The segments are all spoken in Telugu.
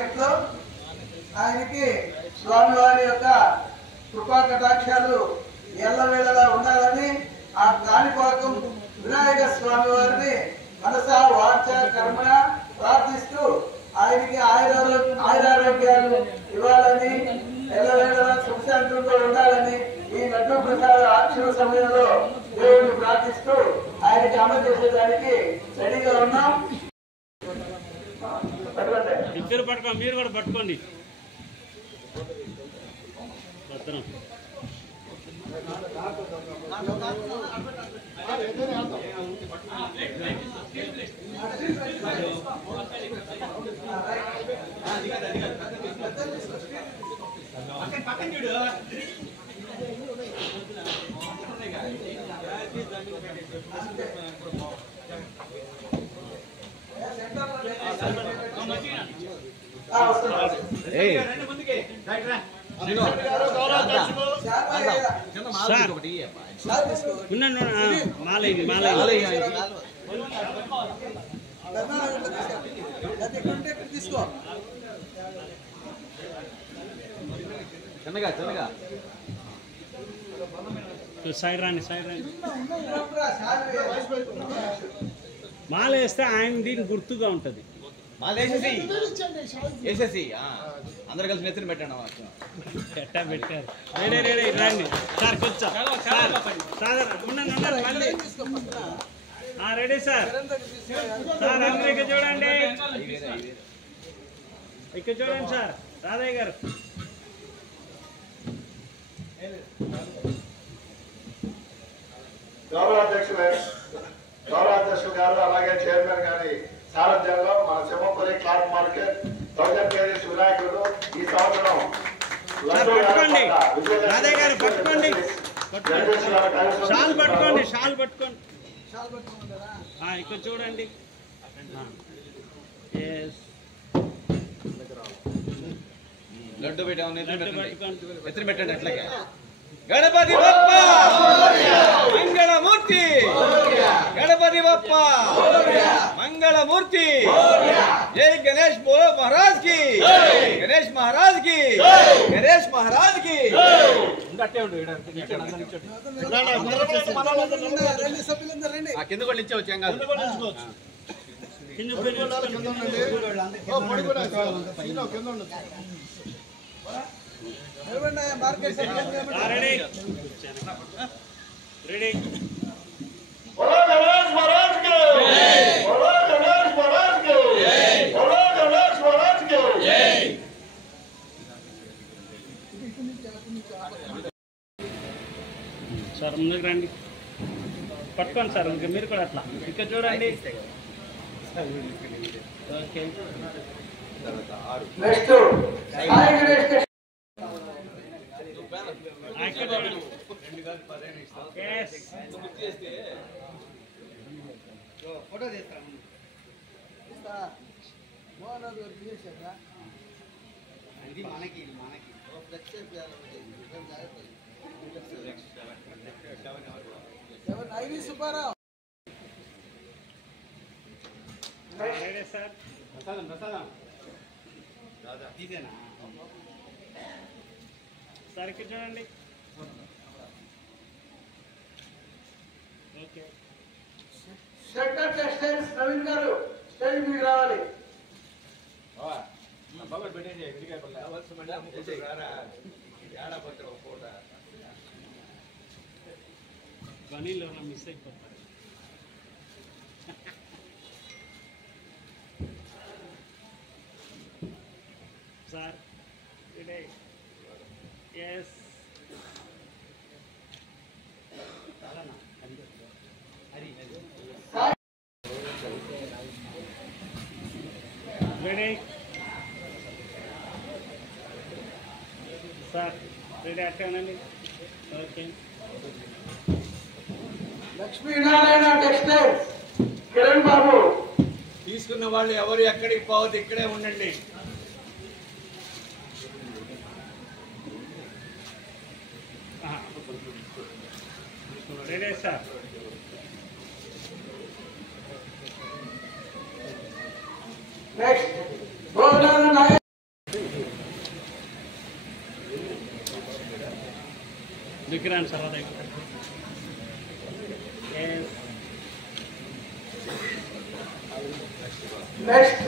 మార్కెట్లో ఆయనకి స్వామివారి యొక్క కృపా కటాక్షాలు ఎల్లవేళలా ఉండాలని ఆ కాణిపాకం వినాయక స్వామి వారిని మనసా వాచ కర్మణ ప్రార్థిస్తూ ఆయనకి ఆయురారోగ్యాలు ఇవ్వాలని ఎల్లవేళలా సుఖశాంతులతో ఉండాలని ఈ లడ్డూ ప్రసాద అక్షర సమయంలో దేవుడిని ప్రార్థిస్తూ ఆయనకి అమలు చేసేదానికి రెడీగా ఉన్నాం. ఇద్దరు పట్టుకో, మీరు కూడా పట్టుకోండి. తీసుకో సైడ్ రాండి, సైడ్ రాండి. మాల వేస్తే ఆయన దీనికి గుర్తుగా ఉంటుంది. అందరు కలిసి నెత్తిని పెట్టండి. ఎట్టా పెట్టారు. రండి సార్, కూర్చో సార్. Ready sir. సార్ అందరూ ఇక్కడ చూడండి, ఇక్కడ చూడండి సార్. రాధయ్య గారు గౌరవాధ్యక్షులు గారు అలాగే చైర్మన్ గారి సారథ్యంలో మన సింహపురి క్లాత్ మార్కెట్ 1000 కేజీస్ వినాయకుడు ఈ సంవత్సరం పట్టుకోండి. రాధయ్య గారు పట్టుకోండి, షాల్ పట్టుకోండి, షాల్ పట్టుకోండి. ఇక్కడ చూడండి. లడ్డు పెట్టండి, ఎత్తున పెట్టండి. అట్లాగే గణపతి బప్ప మంగళమూర్తి, గణపతి బప్ప మంగళమూర్తి. జై గణేష్ బోలో మహారాజ్ కి, గణేష్ మహారాజ్ కి, గణేష్ మహారాజ్ కి. కింద కూడా ఇచ్చేవచ్చు, ఏం కాదు. రెడీ. సార్ ముందుకు రండి, పట్టుకోండి సార్. ఇంకా మీరు కూడా అట్లా ఇక్కడ చూడండి. ఓకే, నెక్స్ట్ ఫోటో తీస్తాను. ఇది మనకి సుబ్బారావు సార్. ఇదేనా సార్ ఇక్కడ చూడండి. ఓకే, షట్టర్ టెక్స్టైల్స్ నవీన్ గారు స్టేజ్ మీకు రావాలి. పనిలో మిస్ అయిపోతారు sir. Yes ready sir. Ready అట్టేనండి. Okay, Lakshminarayana textiles Kiran Babu. తీసుకున్న వాళ్ళు ఎవరు ఎక్కడికి పోవద్దు, ఇక్కడే ఉండండి. Ready sir. Next Vikrant sir అదే నెక్స్ట్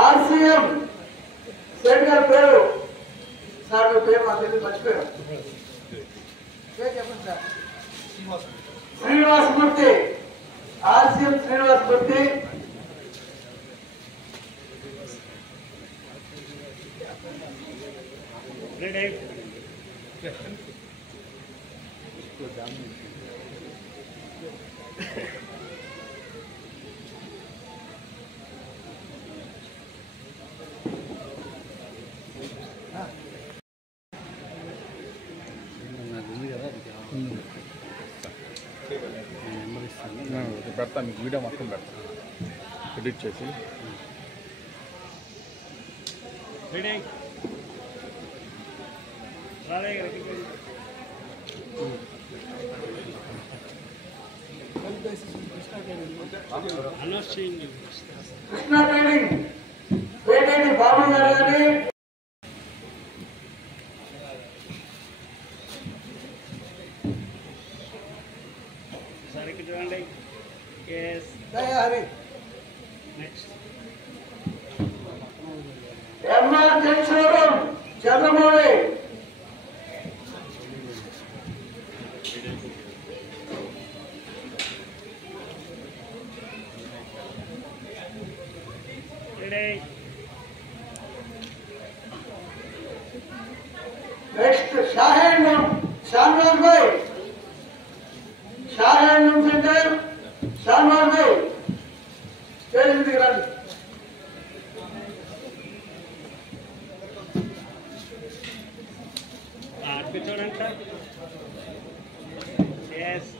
ఆర్సీఎం సేట్ గారి పేరు సార్ మీ పేరు మాకు తెలియదు మర్చిపోయారు పేరు చెప్పండి sir Srinivasamurthy RCM Srinivasamurthy ready పెడతా మీకు వీడియో మొత్తం పెడతా ఎడిట్ చేసి రెడీ రాలే అనౌన్స్ చేయండి కృష్ణా ట్రేడింగ్ పేటేటి బాబు గారు గారి సరికి చూడండి ఎస్ హరి నెక్స్ట్ ఎంఆర్ జంక్షోరం చంద్రమౌళి రెడీ నెక్స్ట్ షాహేండం షాన్వార్ భాయ్ షాహేండం సెంటర్ షాన్వార్ భాయ్ స్టేజ్ మీదకి రండి అటు చూడండి sir yes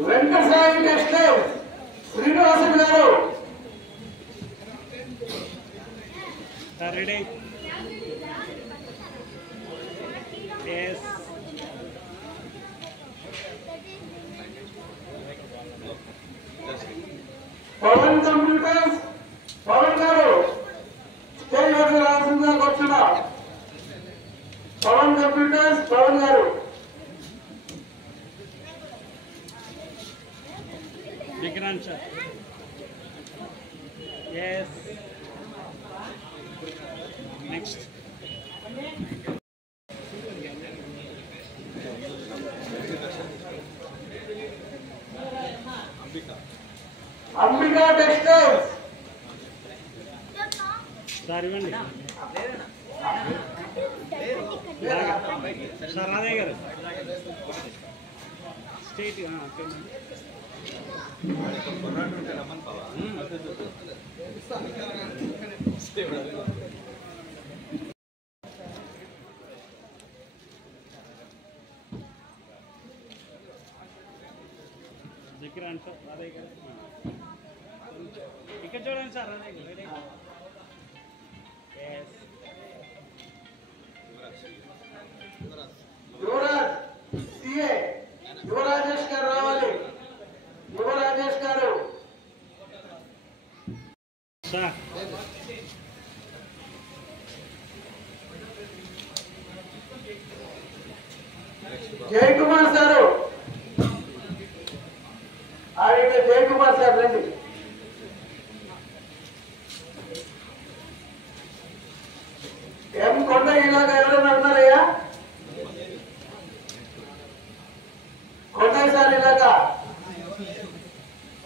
Venkatasai textile Srinivasan గారు sir ready yes Pavan computers Pavan గారు స్టేజ్ వద్ద రావాల్సిందిగా కూర్చున్నా పవన్ కంప్యూటర్స్ పవన్ గారు Vikrant sir yes next Ambika textiles sir ఇవ్వండి సార్ రాధయ్య గారు స్టేట్ విక్రాంత్ సార్ రాధయ్య గారు ఇక్కడ చూడండి సార్ రాధయ్య గారు రెడీ ఎస్ యువరాజ్ సిఏ యువరాజేష్ గారు రావాలి యువరాజేష్ గారు సార్ జయకుమార్ సారు ఆయన జయకుమార్ సార్ రండి ఎం కొండ ఇలాగా ఎవరైనా ఉన్నారయ్యా కొండ సార్ ఇలాగా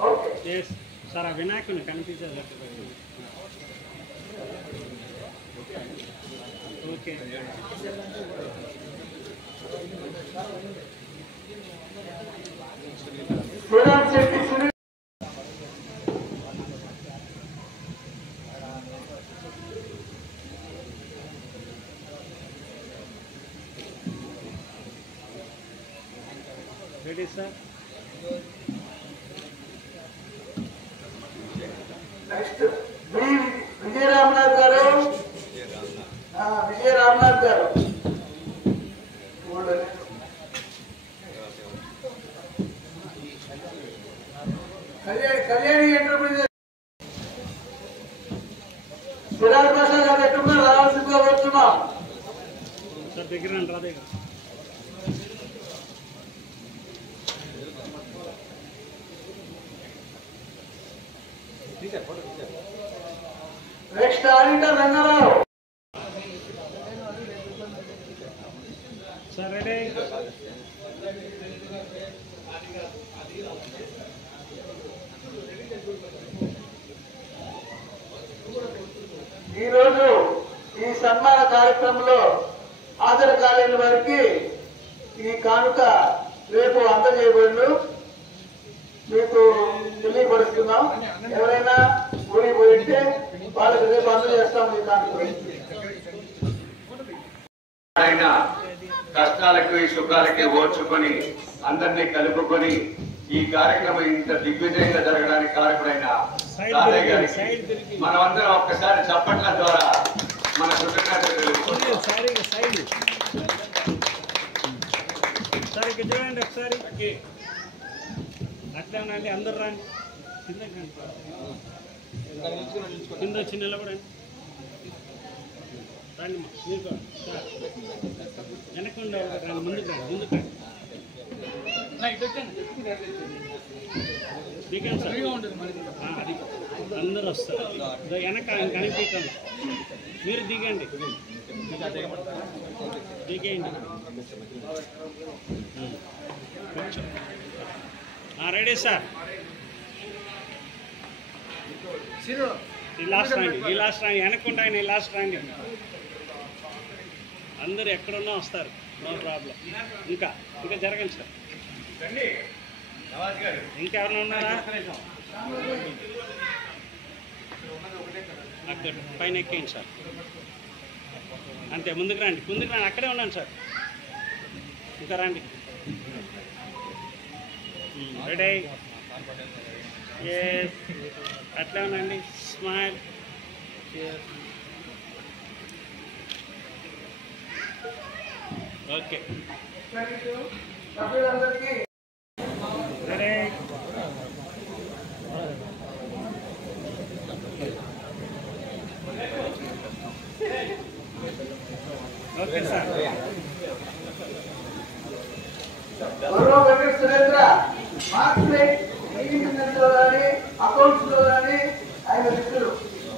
ఓకే ఎస్ సార్ ఆ వినాయకుని కనిపించాలి okay Sriram Shetty Sunil ready sir next Vijaya Ramanath గారు విజయ రామనాథ్ గారు దగ్గర రా దగ్గర. Next auditor Rangarao. Sir ready. ఈరోజు ఈ సన్మాన కార్యక్రమంలో హాజరు కాలేని వారికి ఈ కానుక రేపు అందజేయబడును. మీకు తెలియపరుస్తున్నాం. ఎవరైనా ఊరికి పోయింటే వాళ్ళకి రేపు అందజేస్తాం ఈ కానుక. ఆయన కష్టాలకి సుఖాలకి ఓర్చుకొని అందరినీ కలుపుకొని ఈ కార్యక్రమం ఇంత దిగ్విజయంగా జరగడానికి కారకుడైన తాతయ్య గారికి మనమందరం ఒక్కసారి చప్పట్ల ద్వారా మన కృతజ్ఞతలు తెలుపుకుంటున్నాం. సరిగ్గా చూడండి ఒకసారి. అట్లా ఉండండి, అందరు రండి. కింద వచ్చి నిలబడండి. రండి మీకు వెనక్కి రండి, ముందుకు రండి, ముందుకు రండి. దిగండి సార్. అది అందరూ వస్తారు. వెనక కనిపించండి. మీరు దిగండి, దిగేయండి. Ready sir. ఈ లాస్ట్ రండి, ఈ లాస్ట్ రండి. వెనక్కుండా ఆయన ఈ లాస్ట్ రండి. అందరూ ఎక్కడున్నా వస్తారు, నో ప్రాబ్లం. ఇంకా జరగండి సార్. ఇంకెవరైనా ఉన్నారా? అక్కడ పైన ఎక్కేయండి సార్. అంతే, ముందుకు రండి, ముందుకు రండి. అక్కడే ఉన్నాను సార్. ఇంకా రండి. రెడీ. అట్లా ఉండండి. స్మైల్. ఓకే. సభ్యులందరికీ రెడీ. Okay sir. గౌరవ వెంకట సురేంద్ర మార్కెట్ బిజినెస్ లో కానీ అకౌంట్స్ లో కానీ ఆయన మిత్రులు.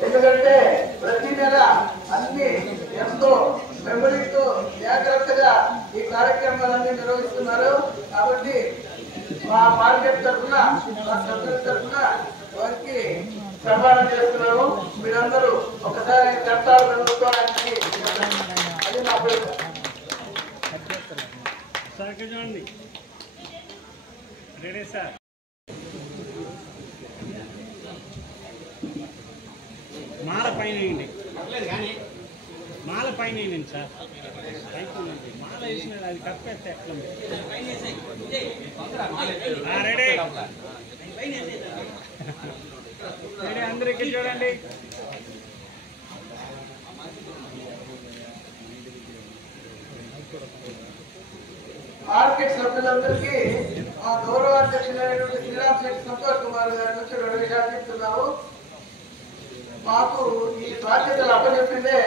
ఎందుకంటే ప్రతి నెల అన్ని ఎంతో మెమరీతో జాగ్రత్తగా ఈ కార్యక్రమాలన్నీ నిర్వహిస్తున్నారు. కాబట్టి మా మార్కెట్ తరఫున, మా సభ్యుల తరఫున వారికి సన్మానం చేస్తున్నాము. మీరందరూ ఒకసారి కష్టాలు పెరుగుకోవడానికి అది నా కోరిక. సార్ చూడండి. Ready sir. మాల పైన వేయండి, మాల పైన వేయండి సార్. మాల వేసిన అది కప్పేస్తే ఎట్లా? రెడీ. రెడీ, అందరికీ చూడండి. మార్కెట్ సభ్యులందరికీ మా గౌరవ అధ్యక్షులైనటువంటి శ్రీరామ్ శెట్టి సంతోష్ కుమార్ గారి నుంచి 2 విషయాలు చెప్తున్నాము. మాకు ఈ బాధ్యతలు అప్పచెప్పిందే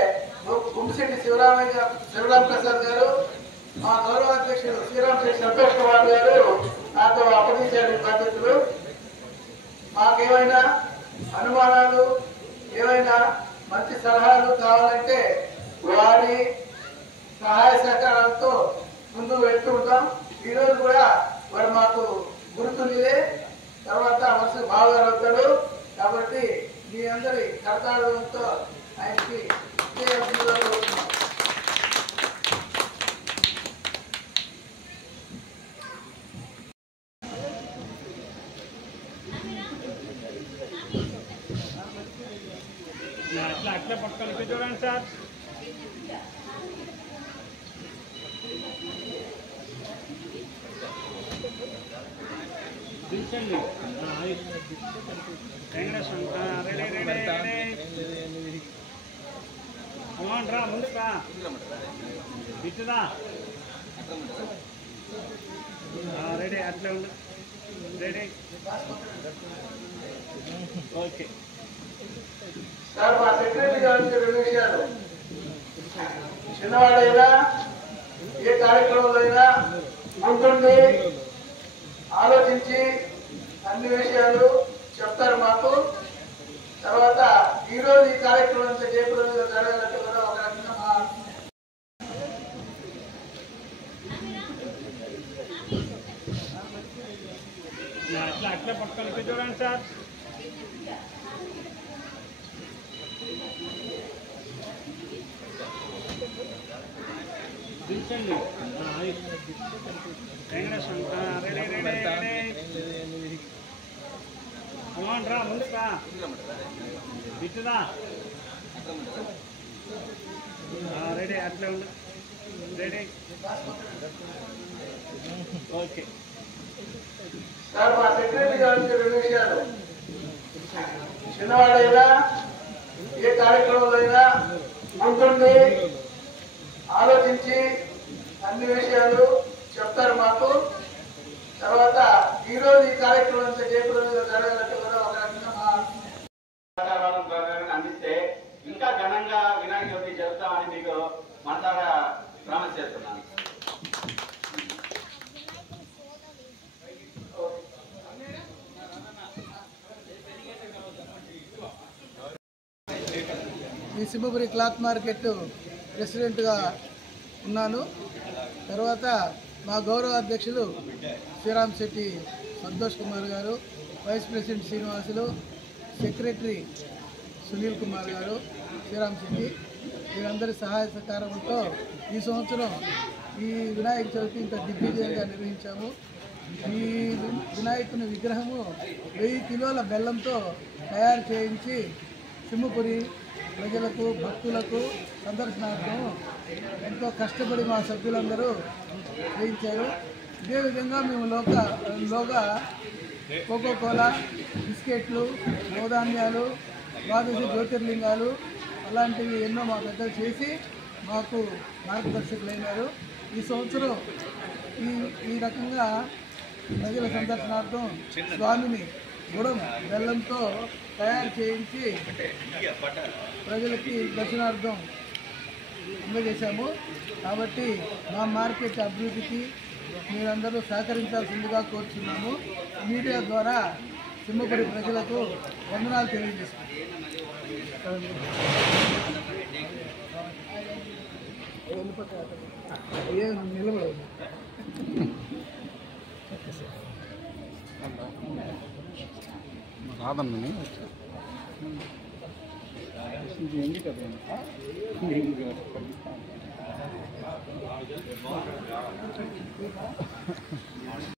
గుంశెట్టి శివరామ్ ప్రసాద్ గారు. మా గౌరవ అధ్యక్షుడు శ్రీరామ్ శెట్టి సంతోష్ కుమార్ గారు నాతో అప్పగించారు ఈ బాధ్యతలు. మాకేమైనా అనుమానాలు, ఏమైనా మంచి సలహాలు కావాలంటే వారి సహాయ సహకారాలతో ముందుకు వెళ్తూ ఉంటాం. ఈరోజు కూడా వారు మాకు గుర్తుండిదే, తర్వాత వరుస బావగారు అవుతాడు. కాబట్టి మీ అందరి కర్తాళంతో ఆయనకి కోరుతున్నాం. అట్లా పట్టుకొని చూడండి సార్. దించండి. రా ముందుకు రా, ఇటురా. రెడీ, అట్లే ఉండు. రెడీ. ఓకే సార్, మా సెక్రటరీ గారి 2 విషయాలు. చిన్నవాడైనా ఏ కార్యక్రమంలో అయినా ముందుండి ఆలోచించి అన్ని విషయాలు చెప్తారు మాకు. తర్వాత ఈరోజు ఈ కార్యక్రమం జయప్రదంగా జరగాలంటే కూడా ఒక రకంగా అట్లా పక్కన చూడండి సార్. దించండి. రా ముందు రా ఇట్టుదా రెడీ అట్లే ఉండు. Ready okay sir. మా సెక్రటరీ గారికి 2 విషయాలు. చిన్నవాడైనా ఏ కార్యక్రమంలో అయినా ముందుండి ఆలోచించి అన్ని విషయాలు చెప్తారు మాకు. తర్వాత ఈరోజు ఈ కార్యక్రమం జయప్రదంగా జరగాలంటే కూడా ఒక రకంగా అందిస్తే ఇంకా ఘనంగా వినాయక చవితి జరుపుతామని మీకు మనసారా ప్రామిస్ చేస్తున్నాను. ఈ సింహపురి క్లాత్ మార్కెట్ ప్రెసిడెంట్గా ఉన్నాను. తర్వాత మా గౌరవ అధ్యక్షులు శ్రీరామ్ శెట్టి సంతోష్ కుమార్ గారు, vice president Srinivasulu, secretary Sunil Kumar గారు, శ్రీరామ్ శెట్టి, వీరందరి సహాయ సహకారంతో ఈ సంవత్సరం ఈ వినాయక చవితి ఇంత దిగ్విజయంగా నిర్వహించాము. ఈ వినాయకుని విగ్రహము 1000 కిలోల బెల్లంతో తయారు చేయించి సింహపురి ప్రజలకు, భక్తులకు సందర్శనార్థం ఎంతో కష్టపడి మా సభ్యులందరూ చేయించారు. ఇదే విధంగా మేము లోగా కోకోకోలా, బిస్కెట్లు, నవధాన్యాలు, ద్వాదశ జ్యోతిర్లింగాలు అలాంటివి ఎన్నో మా పెద్దలు చేసి మాకు మార్గదర్శకులైనారు. ఈ సంవత్సరం ఈ రకంగా ప్రజల సందర్శనార్థం స్వామిని గుడం బెల్లంతో తయారు చేయించి ప్రజలకి దర్శనార్థం అందజేశాము. కాబట్టి మా మార్కెట్ అభివృద్ధికి మీరందరూ సహకరించాల్సిందిగా కోరుతున్నాము. మీడియా ద్వారా సింహపురి ప్రజలకు వందనాలు తెలియజేస్తున్నాము. నిలబడదు. రాదన్నని ఎందుకు